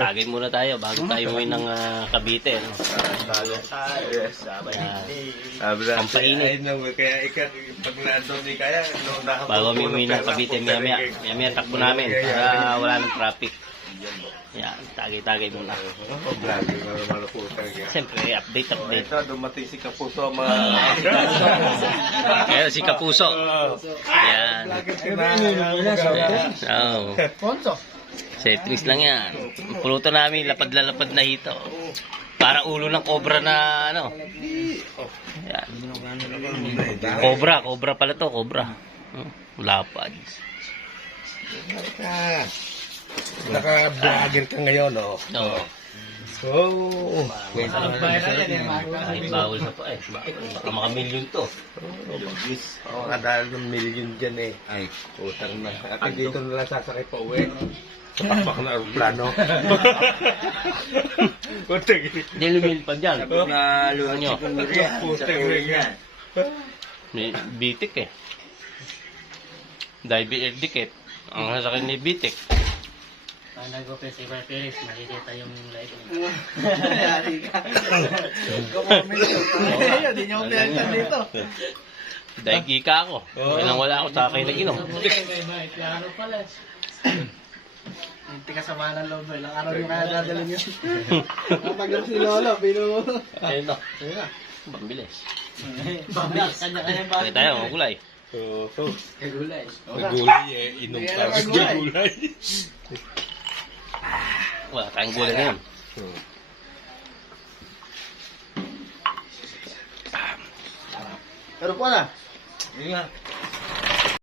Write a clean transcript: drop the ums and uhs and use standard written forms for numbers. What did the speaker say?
Tagay muna tayo bago tayo umuwi ng Cavite. No? Bago tayo, sabay. Pampainit. Kaya pag na-down ni Kaya, Bago umuwi ng Cavite, maya takbo namin para wala ng traffic. Yan, tagay-tagay muna. Lagi maluputan. Siyempre, update. Ito, dumating si Kapuso, mga... Kaya si Kapuso. Yan. Oo. Settings lang yan. Pulutan namin, lapad na hito. Para ulo ng cobra na ano. Yan. Cobra pala to, cobra. Lapad. Naka-vlogger ka ngayon, no? Oo. Oh. Ay, bawal na pa eh. Baka maka-million to. Oo, dahil ng million dyan eh. Ay, utang na. At dito na lang sasakay pa uwi. Pakpak na aeroplano. Utang. Hindi lumilipad dyan. Naluhan nyo. Utang rin yan. May bitik eh. Dahil dikit. Ang sasakyan ni bitik. Pag nag-open si Ibar Perez, makikita yung light. Yari ka. Hindi niya ko pinagtan dito. Dahil gika ako. Wala ako sa akin nag-inom. Piano pala. Hindi ka sama ng loob. Ilang araw yung kaya dadalhin yun. Kapag si Lolo, bino mo. Ayun na. Pambilis. Pabilis. Kanya-kanya ba? Pakita tayo, mga gulay. Gulay. Nagulay eh. Inom ka rin gulay. Wala tayong gulay ngayon. Pero po na. Yun nga.